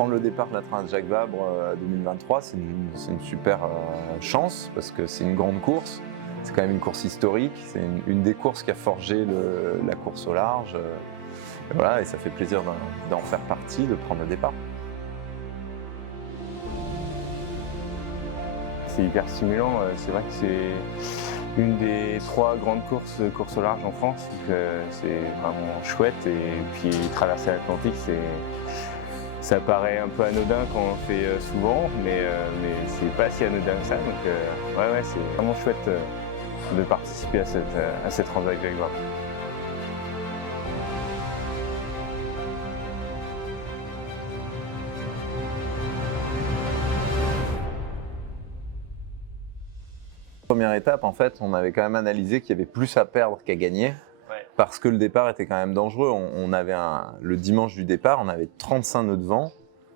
Prendre le départ de la Transat Jacques Vabre 2023, c'est une super chance parce que c'est une grande course. C'est quand même une course historique. C'est une des courses qui a forgé la course au large. Et voilà, et ça fait plaisir d'en faire partie, de prendre le départ. C'est hyper stimulant. C'est vrai que c'est une des 3 grandes courses au large en France. C'est vraiment chouette. Et puis traverser l'Atlantique, ça paraît un peu anodin quand on le fait souvent, mais c'est pas si anodin que ça. Donc ouais, c'est vraiment chouette de participer à cette Transat Jacques Vabre. Première étape, en fait, on avait quand même analysé qu'il y avait plus à perdre qu'à gagner. Parce que le départ était quand même dangereux. On avait le dimanche du départ, on avait 35 nœuds de vent.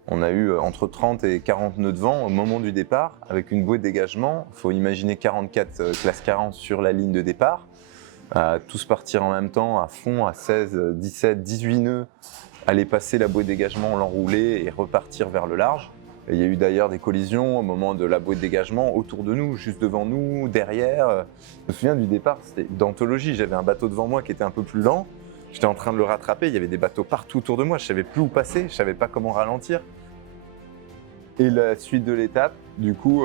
On a eu entre 30 et 40 nœuds de vent au moment du départ, avec une bouée de dégagement. Il faut imaginer 44 classe 40 sur la ligne de départ. Tous partir en même temps, à fond, à 16, 17, 18 nœuds, aller passer la bouée de dégagement, l'enrouler et repartir vers le large. Et il y a eu d'ailleurs des collisions au moment de la bouée de dégagement, autour de nous, juste devant nous, derrière. Je me souviens du départ, c'était d'anthologie. J'avais un bateau devant moi qui était un peu plus lent. J'étais en train de le rattraper, il y avait des bateaux partout autour de moi. Je ne savais plus où passer, je ne savais pas comment ralentir. Et la suite de l'étape, du coup,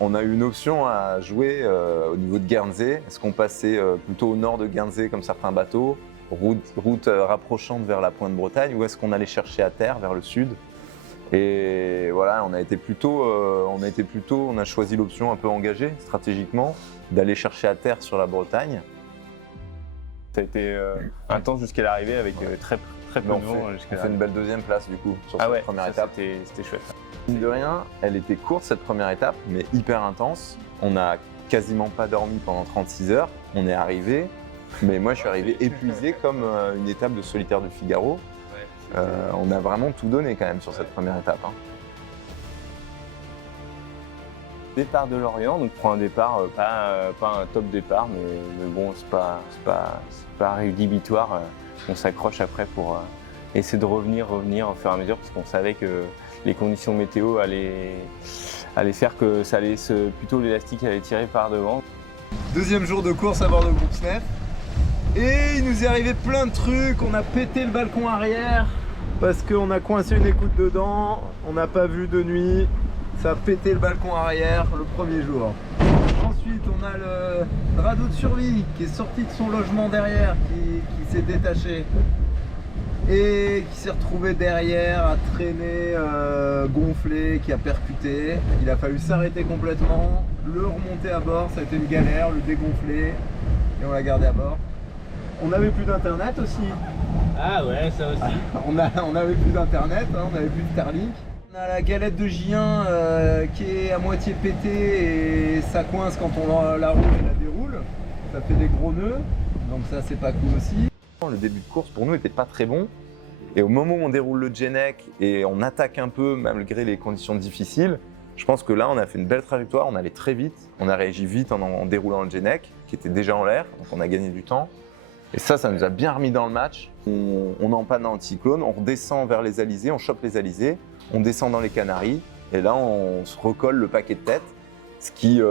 on a eu une option à jouer au niveau de Guernsey. Est-ce qu'on passait plutôt au nord de Guernsey, comme certains bateaux, route rapprochante vers la pointe Bretagne, ou est-ce qu'on allait chercher à terre, vers le sud? Et voilà, on a choisi l'option un peu engagée stratégiquement, d'aller chercher à terre sur la Bretagne. Ça a été intense jusqu'à l'arrivée avec très peu de vent. On fait une belle deuxième place du coup sur cette première étape. C'était chouette. Mine de rien, elle était courte cette première étape, mais hyper intense. On n'a quasiment pas dormi pendant 36 heures. On est arrivé, mais moi je suis arrivé épuisé comme une étape de Solitaire du Figaro. On a vraiment tout donné quand même sur cette première étape. Départ de Lorient, donc prend un départ, pas un top départ, mais bon, c'est pas rédhibitoire. On s'accroche après pour essayer de revenir au fur et à mesure, parce qu'on savait que les conditions météo allaient faire que ça allait plutôt l'élastique allait tirer par devant. Deuxième jour de course à bord de Groupe SNEF. Et il nous est arrivé plein de trucs. On a pété le balcon arrière parce qu'on a coincé une écoute dedans. On n'a pas vu de nuit. Ça a pété le balcon arrière le premier jour. Ensuite, on a le radeau de survie qui est sorti de son logement derrière, qui s'est détaché et qui s'est retrouvé derrière à traîner, gonflé, qui a percuté. Il a fallu s'arrêter complètement, le remonter à bord, ça a été une galère, le dégonfler et on l'a gardé à bord. On n'avait plus d'internet aussi. Ah ouais, ça aussi. On n'avait plus d'internet, on n'avait plus de Starlink. On a la galette de J1 qui est à moitié pétée et ça coince quand on la roule et la déroule. Ça fait des gros nœuds, donc ça c'est pas cool aussi. Le début de course pour nous n'était pas très bon. Et au moment où on déroule le Genek et on attaque un peu malgré les conditions difficiles, je pense que là on a fait une belle trajectoire, on allait très vite, on a réagi vite en déroulant le Genek qui était déjà en l'air, donc on a gagné du temps. Et ça nous a bien remis dans le match. On empanne dans l'anticyclone, on redescend vers les alizés, on chope les alizés, on descend dans les Canaries et là on se recolle le paquet de tête, ce qui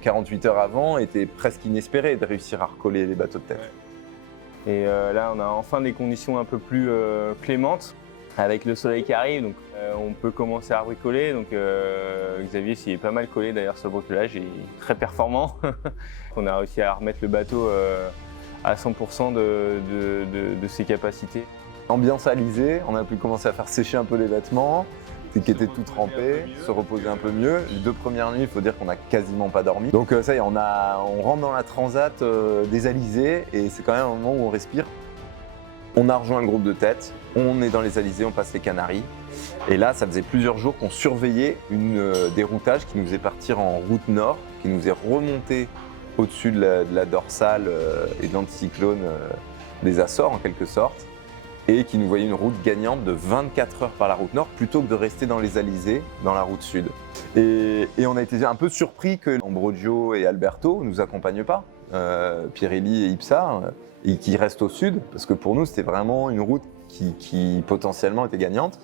48 heures avant était presque inespéré de réussir à recoller les bateaux de tête. Ouais. Et là on a enfin des conditions un peu plus clémentes avec le soleil qui arrive, donc on peut commencer à bricoler. Donc Xavier s'y est pas mal collé d'ailleurs sur le bricolage, il est très performant. On a réussi à remettre le bateau à 100% de ses capacités. Ambiance alisée, on a pu commencer à faire sécher un peu les vêtements, qui étaient tout trempés, se reposer un peu mieux. Les 2 premières nuits, il faut dire qu'on n'a quasiment pas dormi. Donc ça y est, on rentre dans la transat des alizés et c'est quand même un moment où on respire. On a rejoint le groupe de tête, on est dans les alizés, on passe les Canaries. Et là, ça faisait plusieurs jours qu'on surveillait une déroutage qui nous faisait partir en route nord, qui nous est remontée au-dessus de la dorsale et de l'anticyclone des Açores en quelque sorte, et qui nous voyait une route gagnante de 24 heures par la route nord plutôt que de rester dans les alizés, dans la route sud. Et on a été un peu surpris que Ambrogio et Alberto ne nous accompagnent pas, Pirelli et IPSA, et qui restent au sud, parce que pour nous c'était vraiment une route qui potentiellement était gagnante.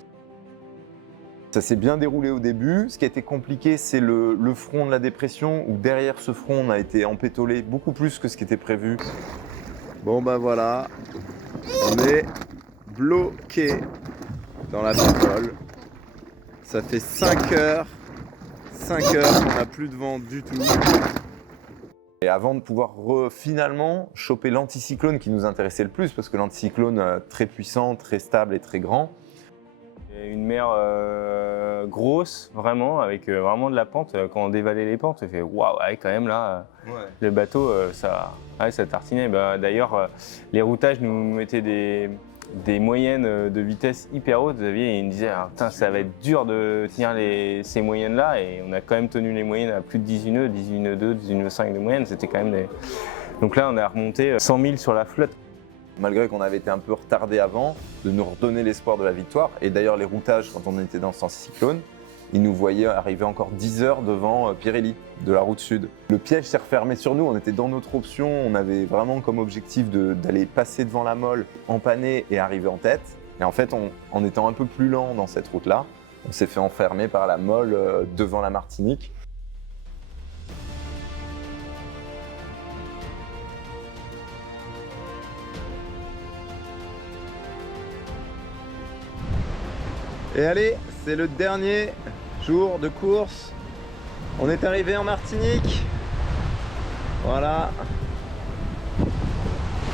Ça s'est bien déroulé au début. Ce qui a été compliqué, c'est le front de la dépression, où derrière ce front, on a été empétolé beaucoup plus que ce qui était prévu. Bon bah voilà, on est bloqué dans la pétole. Ça fait 5 heures qu'on n'a plus de vent du tout. Et avant de pouvoir finalement choper l'anticyclone qui nous intéressait le plus, parce que l'anticyclone très puissant, très stable et très grand. Et une mer grosse, vraiment, avec vraiment de la pente. Quand on dévalait les pentes, on fait waouh, ouais, quand même là, le bateau, ça tartinait. D'ailleurs, les routages nous mettaient des moyennes de vitesse hyper hautes. Xavier, il me disait, ah, putain, ça va être dur de tenir ces moyennes-là. Et on a quand même tenu les moyennes à plus de 18 nœuds, 18 nœuds 2, 18 nœuds 5 de moyenne. C'était quand même des... Donc là, on a remonté 100 000 sur la flotte. Malgré qu'on avait été un peu retardé avant, de nous redonner l'espoir de la victoire. Et d'ailleurs, les routages, quand on était dans ce anticyclone, ils nous voyaient arriver encore 10 heures devant Pirelli, de la route sud. Le piège s'est refermé sur nous, on était dans notre option, on avait vraiment comme objectif d'aller passer devant la molle, empanner et arriver en tête. Et en fait, en étant un peu plus lent dans cette route-là, on s'est fait enfermer par la molle devant la Martinique. Et allez, c'est le dernier jour de course. On est arrivé en Martinique. Voilà.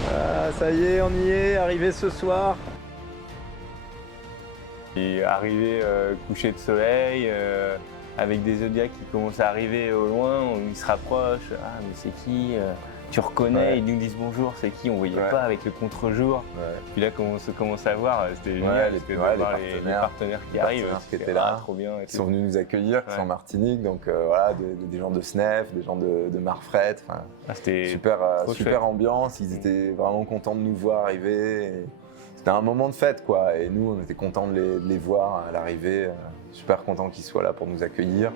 Ah, ça y est, on y est, arrivé ce soir. Et arrivé coucher de soleil, avec des zodiacs qui commencent à arriver au loin, ils se rapprochent. Ah, mais c'est qui tu reconnais, ils nous disent bonjour, c'est qui? On voyait pas avec le contre-jour. Puis là, quand on se commence à voir, c'était génial, parce que de voir les partenaires qui arrivent, qui étaient là, trop bien. Ils sont venus nous accueillir, qui sont en Martinique, donc voilà, des gens de SNEF, des gens de Marfret. C'était super ambiance, ils étaient vraiment contents de nous voir arriver. C'était un moment de fête, quoi, et nous, on était contents de les voir à l'arrivée, super contents qu'ils soient là pour nous accueillir.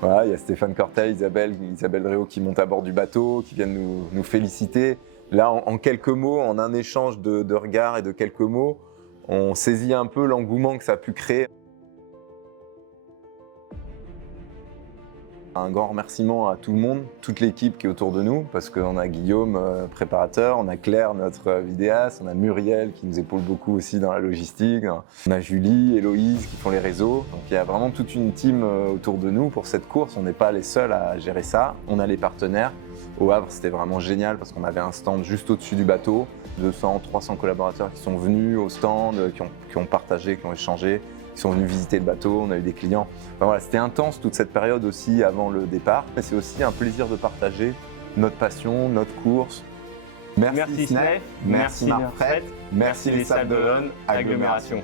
Voilà, il y a Stéphane Cortel, Isabelle Dréau qui montent à bord du bateau, qui viennent nous féliciter. Là, en quelques mots, en un échange de regards et de quelques mots, on saisit un peu l'engouement que ça a pu créer. Un grand remerciement à tout le monde, toute l'équipe qui est autour de nous, parce qu'on a Guillaume, préparateur, on a Claire, notre vidéaste, on a Muriel qui nous épaule beaucoup aussi dans la logistique, on a Julie, Héloïse qui font les réseaux. Donc il y a vraiment toute une team autour de nous pour cette course, on n'est pas les seuls à gérer ça, on a les partenaires. Au Havre, c'était vraiment génial parce qu'on avait un stand juste au-dessus du bateau, 200, 300 collaborateurs qui sont venus au stand, qui ont partagé, qui ont échangé. Ils sont venus visiter le bateau, on a eu des clients. Enfin, voilà, c'était intense toute cette période aussi avant le départ. C'est aussi un plaisir de partager notre passion, notre course. Merci SNEF, merci Marfret, merci les Sables d'Olonne, Agglomération.